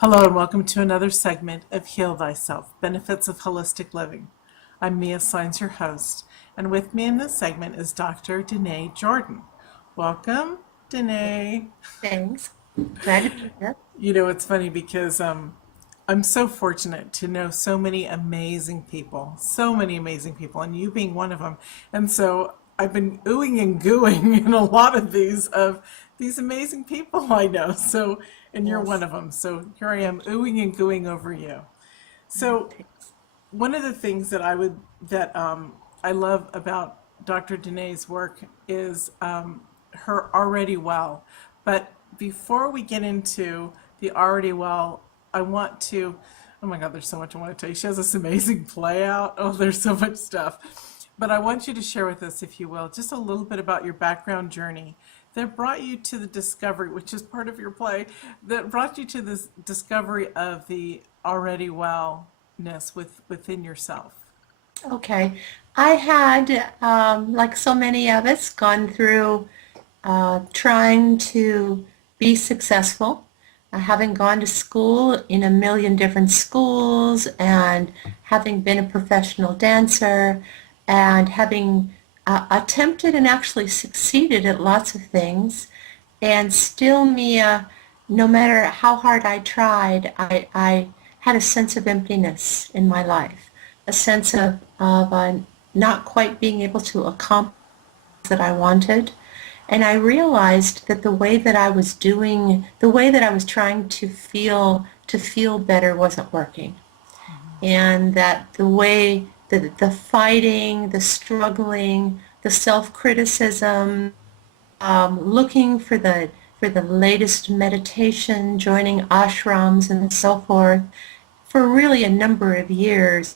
Hello and welcome to another segment of Heal Thyself, Benefits of Holistic Living. I'm Mia Saenz, your host, and with me in this segment is Dr. Denee Jordan. Welcome, Denee. Thanks. Glad to be here. It's funny because I'm so fortunate to know so many amazing people, and you being one of them. And so I've been oohing and gooing in a lot of these amazing people I know. So, and you're one Yes. of them. So here I am oohing and gooing over you. So Thanks. one of the things that I love about Dr. Denee's work is her already well. But before we get into the already well, I want to. Oh my God, there's so much I want to tell you. She has this amazing play out. Oh, there's so much stuff. But I want you to share with us, if you will, just a little bit about your background journey that brought you to the discovery, which is part of your play, that brought you to this discovery of the already wellness within yourself. Okay. I had, like so many of us, gone through trying to be successful, having gone to school in a million different schools and having been a professional dancer and having attempted and actually succeeded at lots of things. And still, Mia, no matter how hard I tried, I had a sense of emptiness in my life, a sense of not quite being able to accomplish that I wanted. And I realized that the way that I was doing, the way that I was trying to feel better wasn't working. And that the way that the fighting, the struggling, the self-criticism, looking for the latest meditation, joining ashrams and so forth, for really a number of years,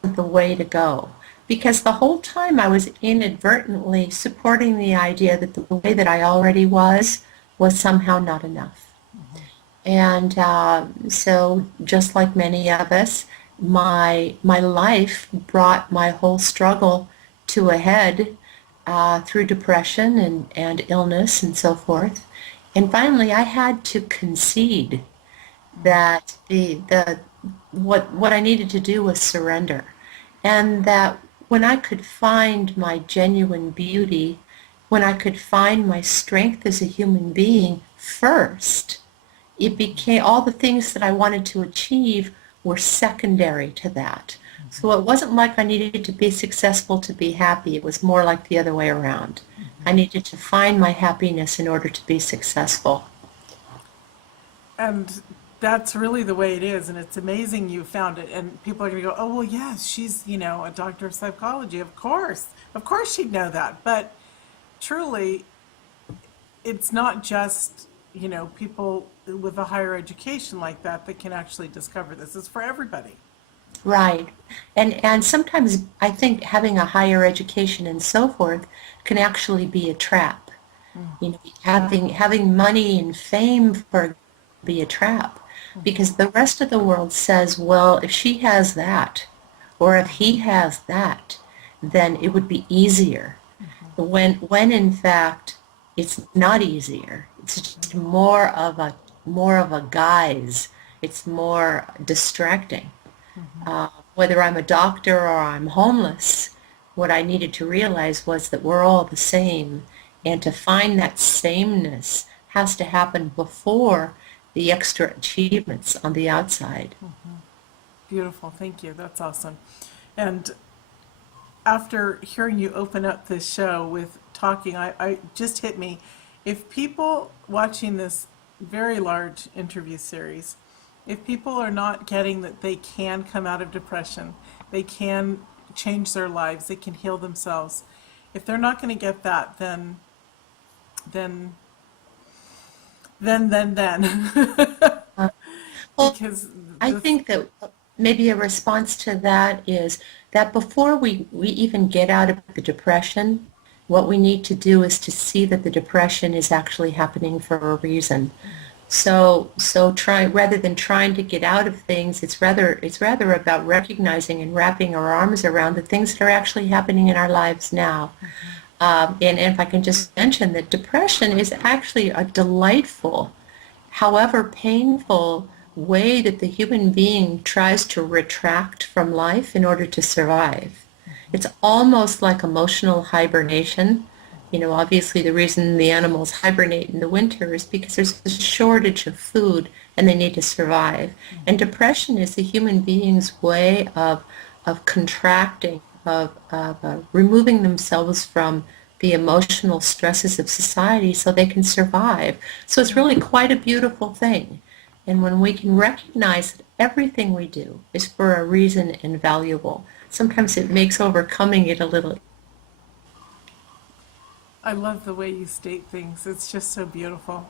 the way to go. Because the whole time I was inadvertently supporting the idea that the way that I already was somehow not enough. And so, just like many of us, my life brought my whole struggle to a head through depression and illness and so forth. And finally, I had to concede that the what I needed to do was surrender, and that when I could find my genuine beauty, when I could find my strength as a human being first, it became all the things that I wanted to achieve were secondary to that. So it wasn't like I needed to be successful to be happy. It was more like the other way around. I needed to find my happiness in order to be successful. And that's really the way it is. And it's amazing you found it. And people are going to go, oh, well, yes, she's, a doctor of psychology. Of course. Of course she'd know that. But truly, it's not just, people with a higher education like that can actually discover this. It's for everybody. Right. And sometimes I think having a higher education and so forth can actually be a trap. Having money and fame for be a trap because the rest of the world says, well, if she has that or if he has that, then it would be easier. When in fact it's not easier. It's just more of a guise. It's more distracting. Whether I'm a doctor or I'm homeless, what I needed to realize was that we're all the same, and to find that sameness has to happen before the extra achievements on the outside. Beautiful. Thank you. That's awesome. And after hearing you open up this show with talking, I just hit me. If people watching this very large interview series, if people are not getting that they can come out of depression, they can change their lives, they can heal themselves. If they're not going to get that, then, then, Uh, Well, because I the think that maybe a response to that is that before we even get out of the depression, what we need to do is to see that the depression is actually happening for a reason. So try rather than trying to get out of things, it's rather about recognizing and wrapping our arms around the things that are actually happening in our lives now. And if I can just mention that depression is actually a delightful, however painful, way that the human being tries to retract from life in order to survive. It's almost like emotional hibernation. You know, obviously the reason the animals hibernate in the winter is because there's a shortage of food and they need to survive. And depression is the human being's way of contracting, of removing themselves from the emotional stresses of society so they can survive. So it's really quite a beautiful thing. And when we can recognize that everything we do is for a reason and valuable, sometimes it makes overcoming it a little. I love the way you state things. It's just so beautiful.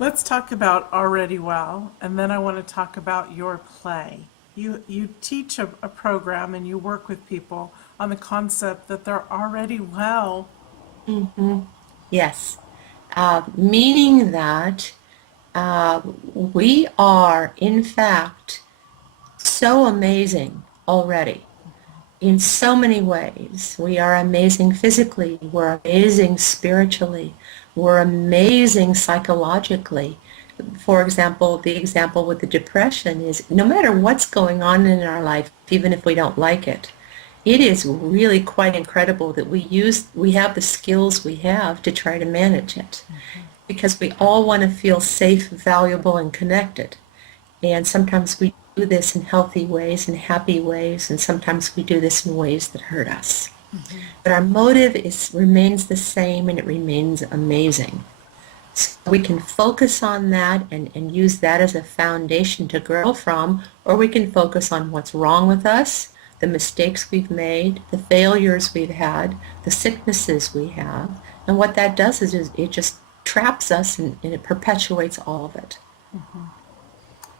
Let's talk about already well, and then I want to talk about your play. You teach a program and you work with people on the concept that they're already well. Yes. Meaning that we are, in fact, so amazing already in so many ways. We are amazing physically, we're amazing spiritually, we're amazing psychologically. For example, the example with the depression is no matter what's going on in our life, even if we don't like it, it is really quite incredible that we have the skills we have to try to manage it. Because we all want to feel safe, valuable, and connected. And sometimes we do this in healthy ways and happy ways, and sometimes we do this in ways that hurt us. But our motive remains the same, and it remains amazing. So we can focus on that and use that as a foundation to grow from, or we can focus on what's wrong with us, the mistakes we've made, the failures we've had, the sicknesses we have. And what that does is it just traps us and it perpetuates all of it.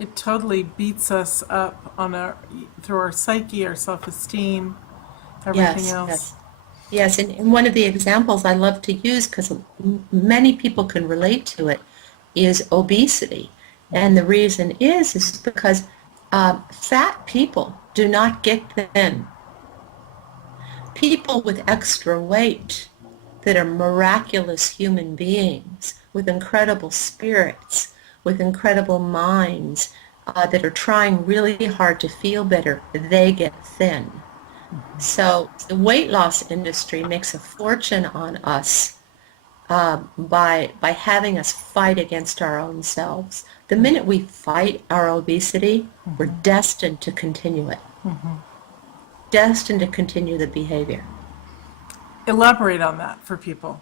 It totally beats us up on through our psyche, our self-esteem, everything Yes, else. yes. Yes, and one of the examples I love to use, because many people can relate to it, is obesity. And the reason is because fat people do not get thin. People with extra weight that are miraculous human beings with incredible spirits, with incredible minds, that are trying really hard to feel better, they get thin. So the weight loss industry makes a fortune on us by having us fight against our own selves. The minute we fight our obesity, we're destined to continue it, destined to continue the behavior. Elaborate on that for people.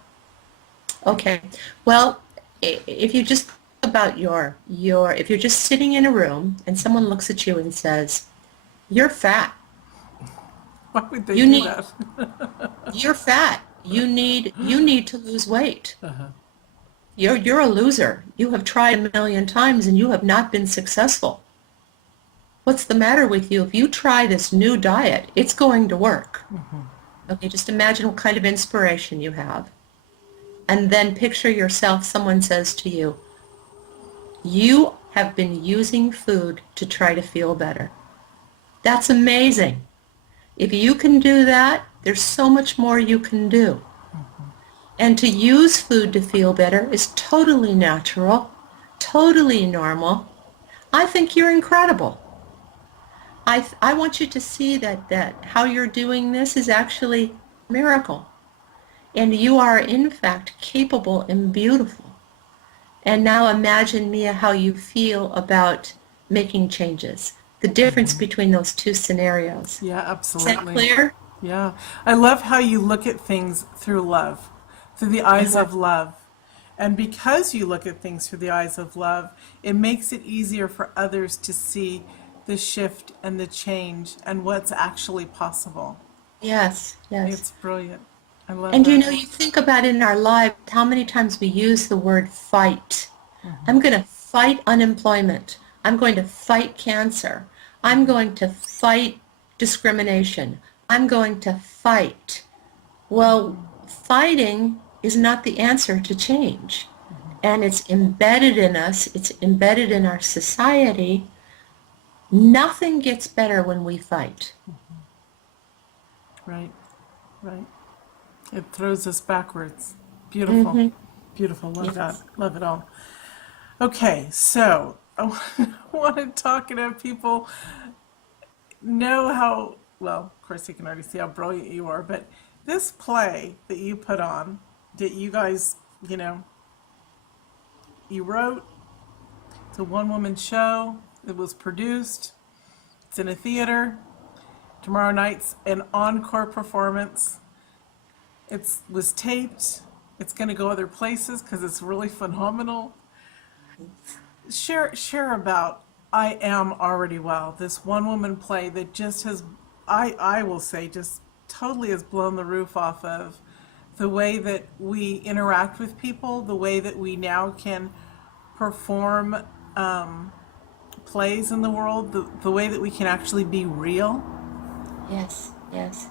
Okay. Well, if you just think about if you're just sitting in a room and someone looks at you and says, "You're fat. Why would they You do need that? you're fat. You need to lose weight. You're a loser. You have tried a million times and you have not been successful. What's the matter with you? If you try this new diet, it's going to work." Okay, just imagine what kind of inspiration you have. And then picture yourself, someone says to you, "You have been using food to try to feel better." That's amazing. If you can do that, there's so much more you can do. And to use food to feel better is totally natural, totally normal. I think you're incredible. I want you to see that how you're doing this is actually a miracle. And you are, in fact, capable and beautiful. And now imagine, Mia, how you feel about making changes. The difference between those two scenarios. Yeah, Is that absolutely. clear? Yeah. I love how you look at things through love, through the eyes of love. And because you look at things through the eyes of love, it makes it easier for others to see the shift and the change and what's actually possible. Yes, yes. It's brilliant. I love And that. you think about in our lives how many times we use the word fight. I'm going to fight unemployment. I'm going to fight cancer. I'm going to fight discrimination. I'm going to fight. Well, fighting is not the answer to change. And it's embedded in us. It's embedded in our society. Nothing gets better when we fight. Right, right. It throws us backwards. Beautiful. Beautiful. Love that. Yes. Love it all. Okay, so I want to talk and have people know how, well, of course, you can already see how brilliant you are, but this play that you put on, that you guys, you know, you wrote, it's a one woman show, it was produced, it's in a theater. Tomorrow night's an encore performance. It was taped. It's going to go other places because it's really phenomenal. Share about I Am Already Well, this one woman play that just has, I will say, just totally has blown the roof off of the way that we interact with people, the way that we now can perform plays in the world, the way that we can actually be real. Yes, yes.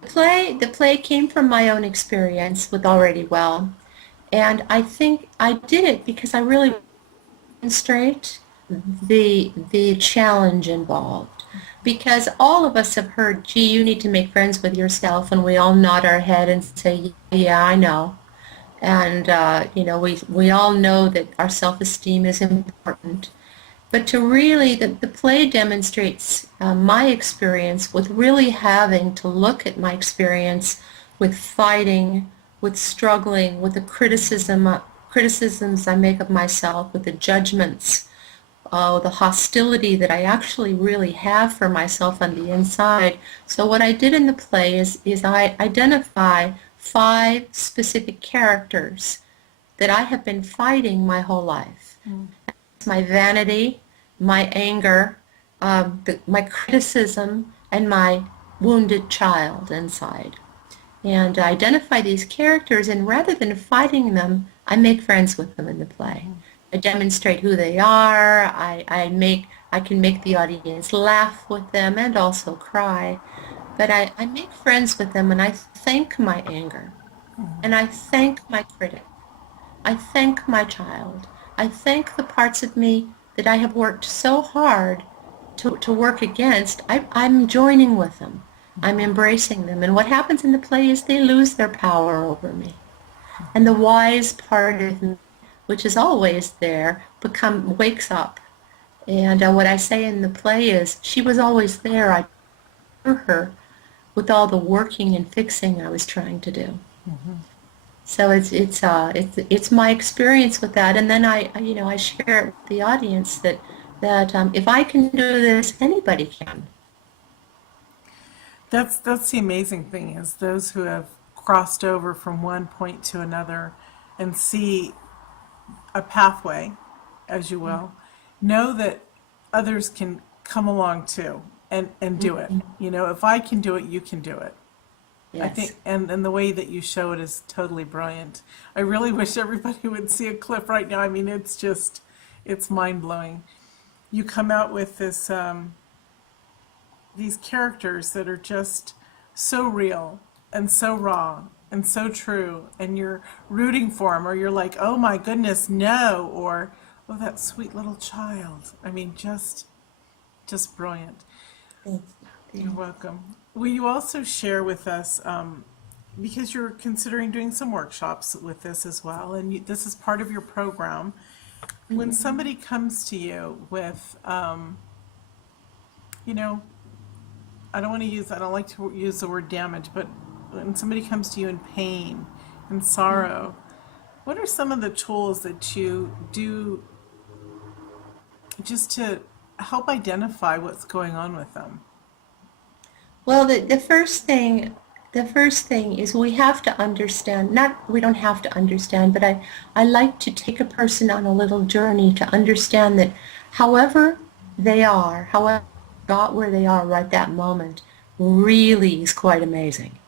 The play came from my own experience with Already Well. And I think I did it because I really demonstrate the challenge involved. Because all of us have heard, gee, you need to make friends with yourself, and we all nod our head and say, yeah, I know. And we all know that our self-esteem is important. But to really, the play demonstrates my experience with really having to look at my experience with fighting, with struggling, with the criticisms I make of myself, with the judgments, the hostility that I actually really have for myself on the inside. So what I did in the play is I identify 5 specific characters that I have been fighting my whole life. It's my vanity, my anger, my criticism, and my wounded child inside. And I identify these characters, and rather than fighting them, I make friends with them in the play. I demonstrate who they are. I can make the audience laugh with them and also cry. But I make friends with them, and I thank my anger, and I thank my critic. I thank my child. I thank the parts of me that I have worked so hard to work against. I'm joining with them. I'm embracing them. And what happens in the play is they lose their power over me. And the wise part of me, which is always there, wakes up. And what I say in the play is, she was always there. I knew her with all the working and fixing I was trying to do. So it's my experience with that, and then I share it with the audience that if I can do this, anybody can. That's the amazing thing is those who have crossed over from one point to another and see a pathway, as you will, know that others can come along too and do it. You know, if I can do it, you can do it. I Yes. think, and the way that you show it is totally brilliant. I really wish everybody would see a clip right now. I mean, it's just, it's mind blowing. You come out with these characters that are just so real and so raw and so true, and you're rooting for them, or you're like, oh my goodness, no, or oh that sweet little child. I mean, just brilliant. Thank You're you. welcome. Will you also share with us, because you're considering doing some workshops with this as well, and this is part of your program, when somebody comes to you with, you know, I don't like to use the word damage, but when somebody comes to you in pain and sorrow, what are some of the tools that you do just to help identify what's going on with them? Well, the first thing is we have to understand, not, we don't have to understand, but I like to take a person on a little journey to understand that however however they got where they are right that moment, really is quite amazing.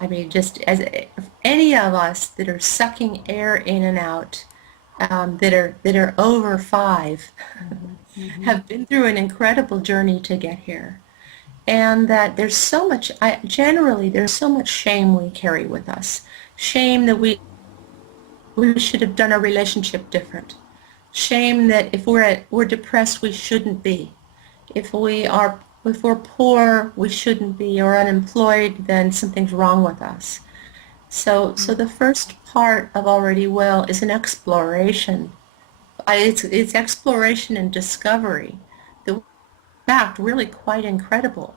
I mean, just as if any of us that are sucking air in and out, that are over 5, have been through an incredible journey to get here. And that generally there's so much shame we carry with us. Shame that we should have done our relationship different. Shame that if we're depressed, we shouldn't be. If we're poor, we shouldn't be, or unemployed, then something's wrong with us. So the first part of Already Well is an exploration it's exploration and discovery. The fact really quite incredible.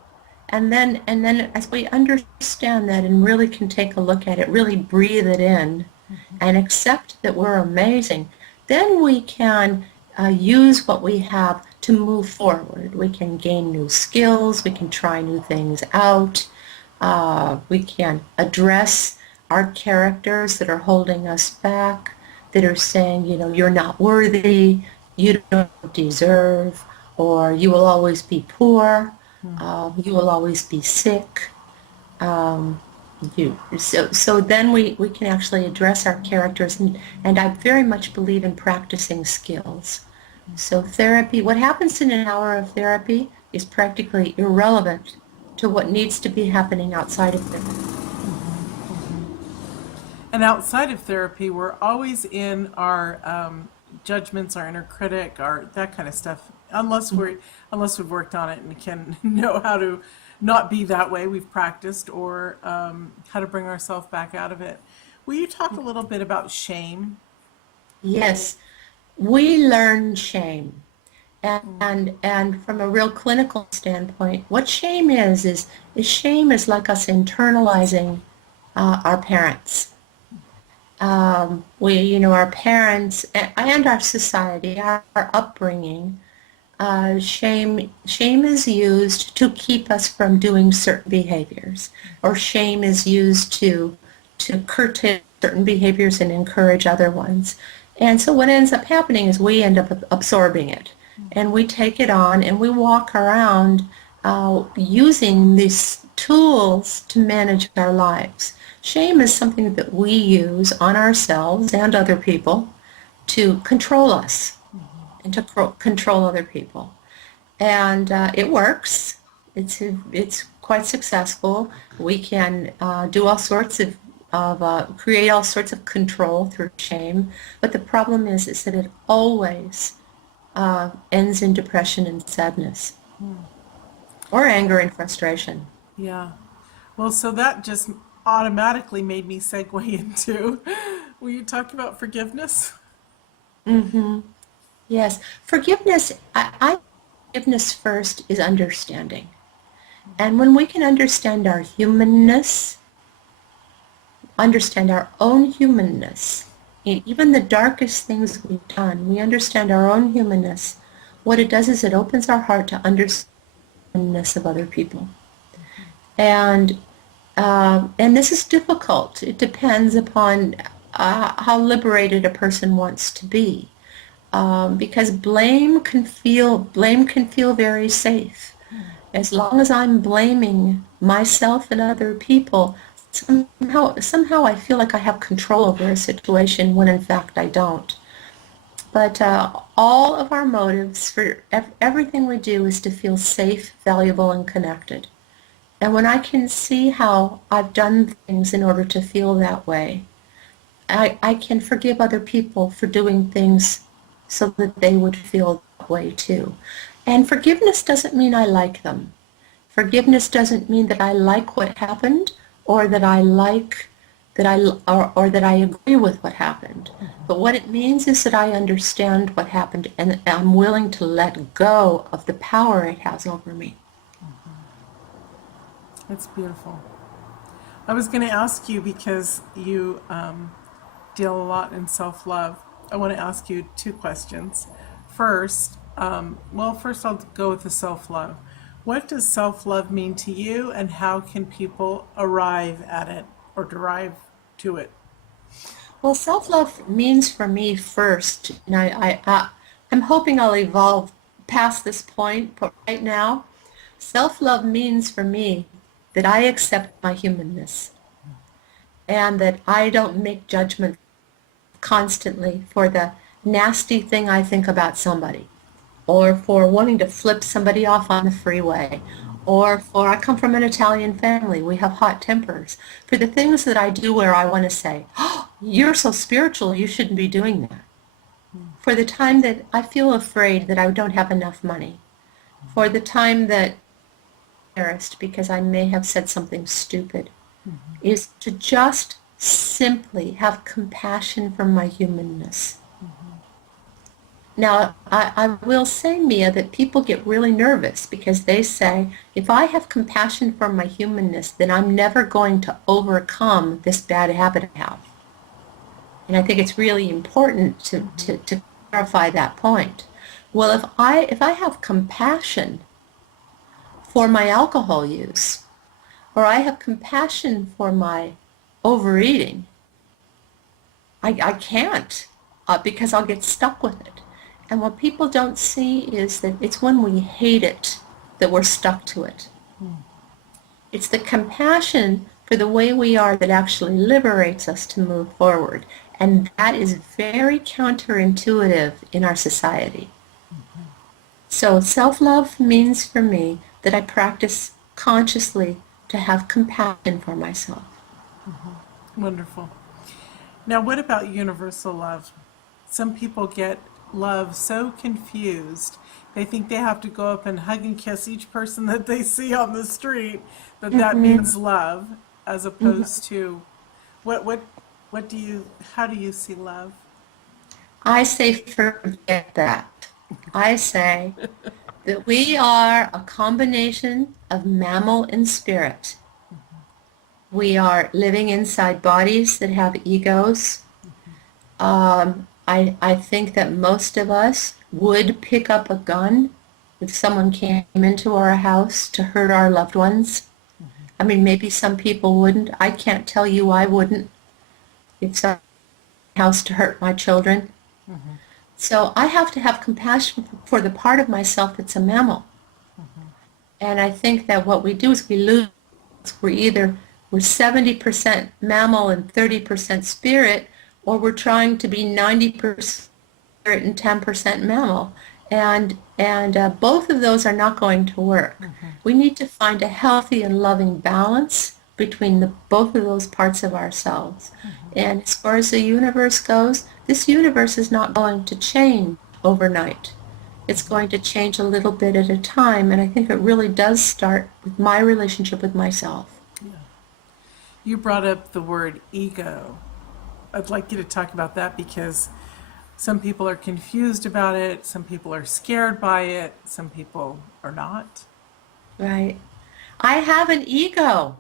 And then as we understand that and really can take a look at it, really breathe it in and accept that we're amazing, then we can use what we have to move forward. We can gain new skills, we can try new things out, we can address our characters that are holding us back, that are saying, you know, you're not worthy, you don't deserve, or you will always be poor, you will always be sick. Um, so then we can actually address our characters, and I very much believe in practicing skills. So therapy, what happens in an hour of therapy is practically irrelevant to what needs to be happening outside of therapy. And outside of therapy, we're always in our judgments, our inner critic, our that kind of stuff. Unless we've worked on it and can know how to not be that way, we've practiced, or how to bring ourselves back out of it. Will you talk a little bit about shame? Yes, we learn shame. And from a real clinical standpoint, what shame is shame is like us internalizing our parents. Our parents and our society, our upbringing, shame is used to keep us from doing certain behaviors, or shame is used to curtail certain behaviors and encourage other ones. And so what ends up happening is we end up absorbing it, and we take it on, and we walk around using these tools to manage our lives. Shame is something that we use on ourselves and other people to control us and to control other people. And it works. It's quite successful. We can do all sorts of create all sorts of control through shame. But the problem is that it always ends in depression and sadness, or anger and frustration. Yeah. Well, so that just automatically made me segue into, will you talk about forgiveness? hmm Yes, forgiveness. Forgiveness first is understanding, and when we can understand our humanness, understand our own humanness, even the darkest things we've done, we understand our own humanness. What it does is it opens our heart to understand the humanness of other people, and and this is difficult. It depends upon how liberated a person wants to be. Because blame can feel very safe. As long as I'm blaming myself and other people, somehow I feel like I have control over a situation when in fact I don't. But all of our motives for everything we do is to feel safe, valuable, and connected. And when I can see how I've done things in order to feel that way, I can forgive other people for doing things so that they would feel that way too. And forgiveness doesn't mean I like them. Forgiveness doesn't mean that I like what happened, or that I like that I or that I agree with what happened. But what it means is that I understand what happened, and I'm willing to let go of the power it has over me. It's beautiful. I was going to ask you, because you deal a lot in self-love, I want to ask you two questions. First, first I'll go with the self-love. What does self-love mean to you, and how can people arrive at it or derive to it? Well, self-love means for me first, and I'm hoping I'll evolve past this point, but right now, self-love means for me that I accept my humanness, and that I don't make judgments constantly for the nasty thing I think about somebody, or for wanting to flip somebody off on the freeway, or for, I come from an Italian family, we have hot tempers, for the things that I do where I want to say, oh, you're so spiritual, you shouldn't be doing that. For the time that I feel afraid that I don't have enough money, for the time that I'm embarrassed because I may have said something stupid, is to just simply have compassion for my humanness. Now, I will say, Mia, that people get really nervous because they say, if I have compassion for my humanness, then I'm never going to overcome this bad habit I have. And I think it's really important to clarify that point. Well, if I have compassion for my alcohol use, or I have compassion for my overeating, I can't because I'll get stuck with it. And what people don't see is that it's when we hate it that we're stuck to it. It's the compassion for the way we are that actually liberates us to move forward. And that is very counterintuitive in our society. So self-love means for me that I practice consciously to have compassion for myself. Wonderful. Now, what about universal love? Some people get love so confused. They think they have to go up and hug and kiss each person that they see on the street, that means love, as opposed to what what what do you how do you see love? I say forget that. I say that we are a combination of mammal and spirit. We are living inside bodies that have egos. I think that most of us would pick up a gun if someone came into our house to hurt our loved ones. I mean, maybe some people wouldn't. I can't tell you I wouldn't if someone came to my house to hurt my children. So I have to have compassion for the part of myself that's a mammal. And I think that what we do is we lose. We're 70% mammal and 30% spirit, or we're trying to be 90% spirit and 10% mammal. And both of those are not going to work. We need to find a healthy and loving balance between both of those parts of ourselves. And as far as the universe goes, this universe is not going to change overnight. It's going to change a little bit at a time, and I think it really does start with my relationship with myself. You brought up the word ego. I'd like you to talk about that because some people are confused about it, some people are scared by it, some people are not. Right. I have an ego.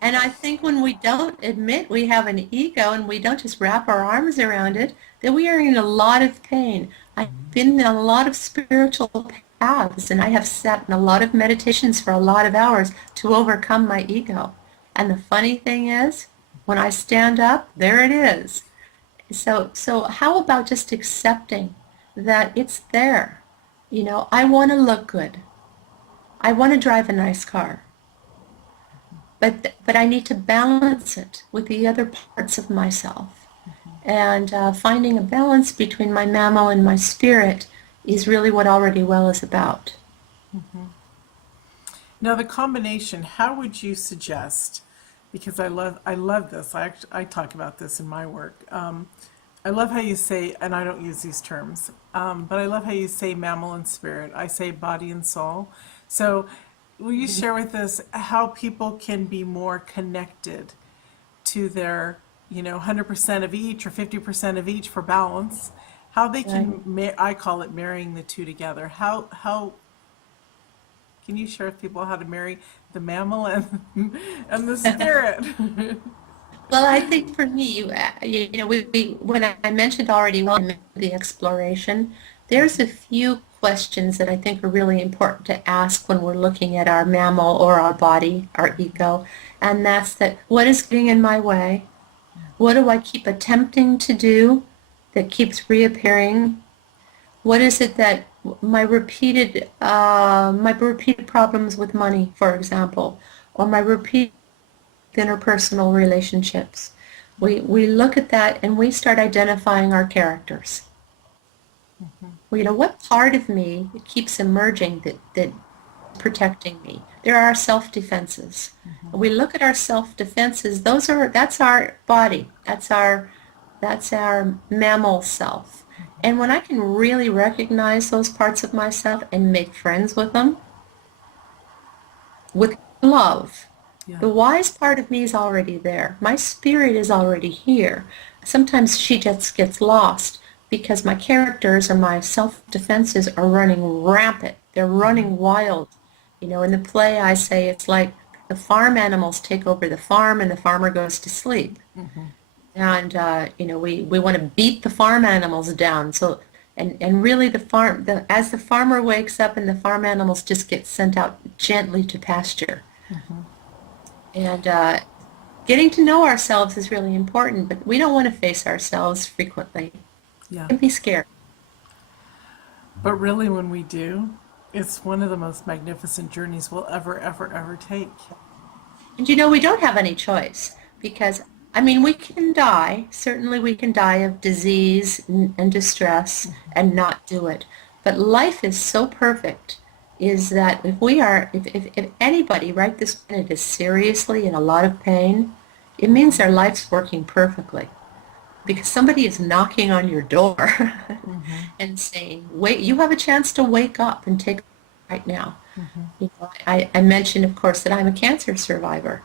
And I think when we don't admit we have an ego and we don't just wrap our arms around it, then we are in a lot of pain. I've been in a lot of spiritual paths and I have sat in a lot of meditations for a lot of hours to overcome my ego. And the funny thing is, when I stand up, there it is. So how about just accepting that it's there? You know, I want to look good. I want to drive a nice car. But I need to balance it with the other parts of myself. And finding a balance between my mammal and my spirit is really what Already Well is about. Now the combination, how would you suggest, because I love this, I talk about this in my work. I love how you say, and I don't use these terms, but I love how you say mammal and spirit. I say body and soul. So will you share with us how people can be more connected to their, 100% of each or 50% of each for balance? How they Right. can, I call it marrying the two together. How can you share with people how to marry the mammal and and the spirit? Well, I think for me, when I mentioned Already Well, the exploration, there's a few questions that I think are really important to ask when we're looking at our mammal or our body, our ego, and that's that what is getting in my way? What do I keep attempting to do that keeps reappearing? What is it that my repeated problems with money, for example, or my repeated interpersonal relationships? We look at that and we start identifying our characters. Well, what part of me keeps emerging that protecting me? There are self-defenses. We look at our self-defenses, that's our body. That's our mammal self. And when I can really recognize those parts of myself and make friends with them, with love, Yeah. the wise part of me is already there. My spirit is already here. Sometimes she just gets lost. because my characters or my self-defenses are running rampant. They're running wild. In the play I say it's like the farm animals take over the farm and the farmer goes to sleep. And we want to beat the farm animals down. So and really as the farmer wakes up and the farm animals just get sent out gently to pasture. And getting to know ourselves is really important, but we don't want to face ourselves frequently. Yeah. It can be scary. But really, when we do, it's one of the most magnificent journeys we'll ever take. And we don't have any choice because, we can die. Certainly we can die of disease and distress and not do it. But life is so perfect is that if anybody right this minute is seriously in a lot of pain, it means their life's working perfectly. Because somebody is knocking on your door and saying, wait, you have a chance to wake up and take right now. I mentioned, of course, that I'm a cancer survivor.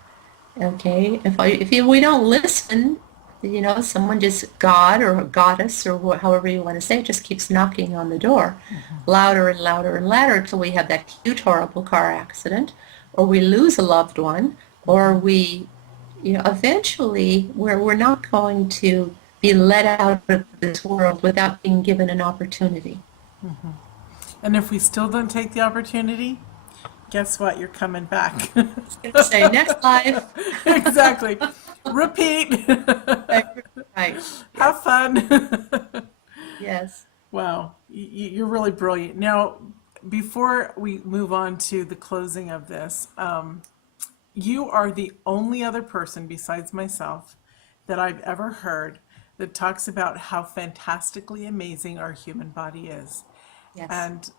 Okay, if we don't listen, someone just, God or a goddess or however you want to say it, just keeps knocking on the door, louder and louder and louder until we have that huge, horrible car accident, or we lose a loved one, or we, eventually we're not going to be let out of this world without being given an opportunity. And if we still don't take the opportunity, guess what? You're coming back. Gonna say next life. Exactly. Repeat. Right. Have fun. Yes. Wow. You're really brilliant. Now, before we move on to the closing of this, you are the only other person besides myself that I've ever heard that talks about how fantastically amazing our human body is. Yes. And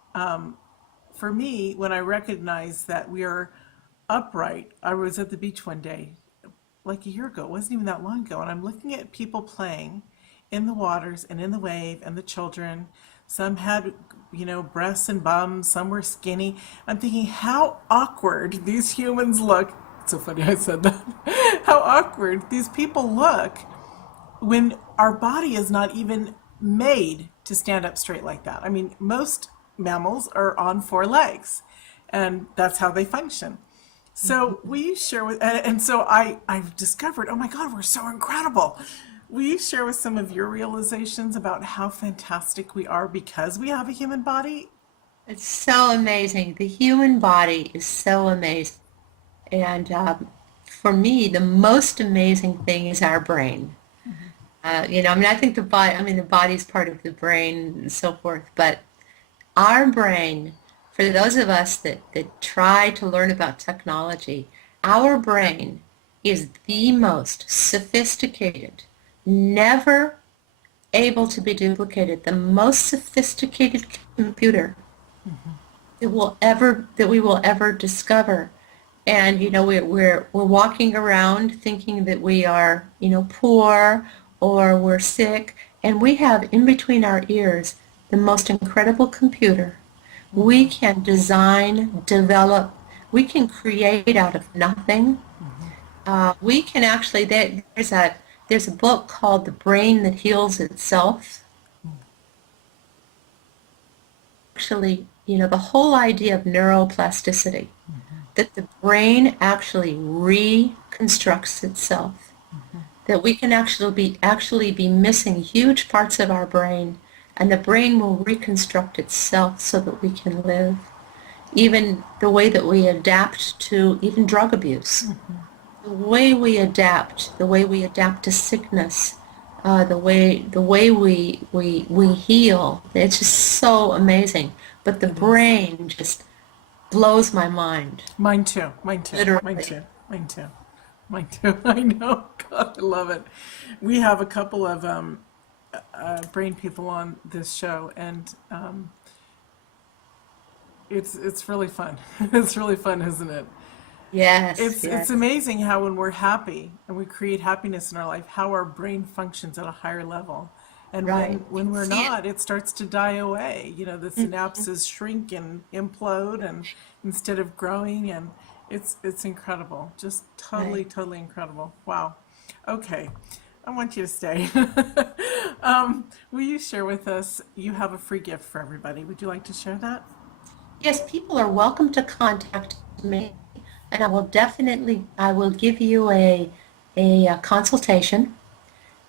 for me, when I recognize that we are upright, I was at the beach one day, like a year ago, it wasn't even that long ago, and I'm looking at people playing in the waters and in the wave and the children. Some had, breasts and bums, some were skinny. I'm thinking how awkward these humans look. It's so funny I said that. How awkward these people look when our body is not even made to stand up straight like that. I mean, most mammals are on four legs, and that's how they function. So will you share with, and so I've discovered, oh my God, we're so incredible. Will you share with some of your realizations about how fantastic we are because we have a human body? It's so amazing. The human body is so amazing. And for me, the most amazing thing is our brain. I think the body's part of the brain and so forth, but our brain, for those of us that try to learn about technology, our brain is the most sophisticated, never able to be duplicated, the most sophisticated computer that we will ever discover. And we're walking around thinking that we are poor or we're sick, and we have in between our ears the most incredible computer. We can design, develop, we can create out of nothing. We can actually, there's a book called The Brain That Heals Itself. Actually, the whole idea of neuroplasticity, that the brain actually reconstructs itself, that we can actually be missing huge parts of our brain, and the brain will reconstruct itself so that we can live. Even the way that we adapt to even drug abuse, the way we adapt to sickness, the way we heal, it's just so amazing. But the brain just blows my mind. Mine too. Mine too. Literally. Mine too. Mine too. Mine too. I know. God, I love it. We have a couple of brain people on this show, and it's really fun. It's really fun, isn't it? Yes, It's yes. amazing how when we're happy and we create happiness in our life, how our brain functions at a higher level. And Right. when we're See it. not, it starts to die away. The synapses shrink and implode, and instead of growing, and it's incredible. Just totally, Right. totally incredible. Wow. Okay. I want you to stay. Will you share with us? You have a free gift for everybody. Would you like to share that? Yes, people are welcome to contact me, and I will give you a consultation,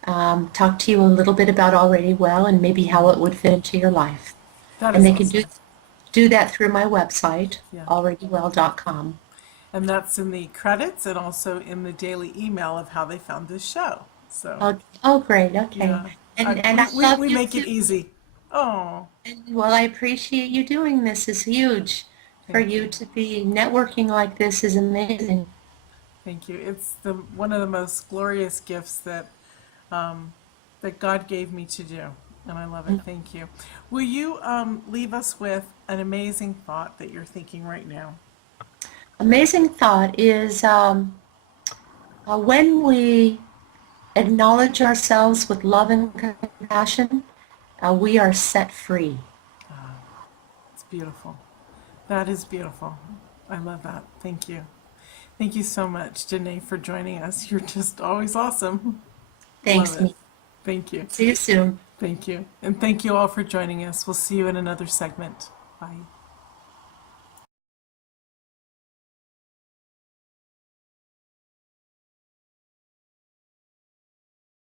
talk to you a little bit about Already Well and maybe how it would fit into your life. That And is they can awesome. do that through my website, Yeah. alreadywell.com. And that's in the credits and also in the daily email of how they found this show. So, Oh, oh, great. Okay. yeah. And I love We you make it too. easy. Oh, And, well, I appreciate you doing this. It's huge. For thank you you. to be networking like this is amazing. Thank you. It's the one of the most glorious gifts that God gave me to do, and I love it. Thank you. Will you leave us with an amazing thought that you're thinking right now? Amazing thought is when we acknowledge ourselves with love and compassion, we are set free. It's beautiful. That is beautiful. I love that. Thank you. Thank you so much, Denee, for joining us. You're just always awesome. Love Thanks, it. me. Thank you. See you soon. Thank you. And thank you all for joining us. We'll see you in another segment. Bye.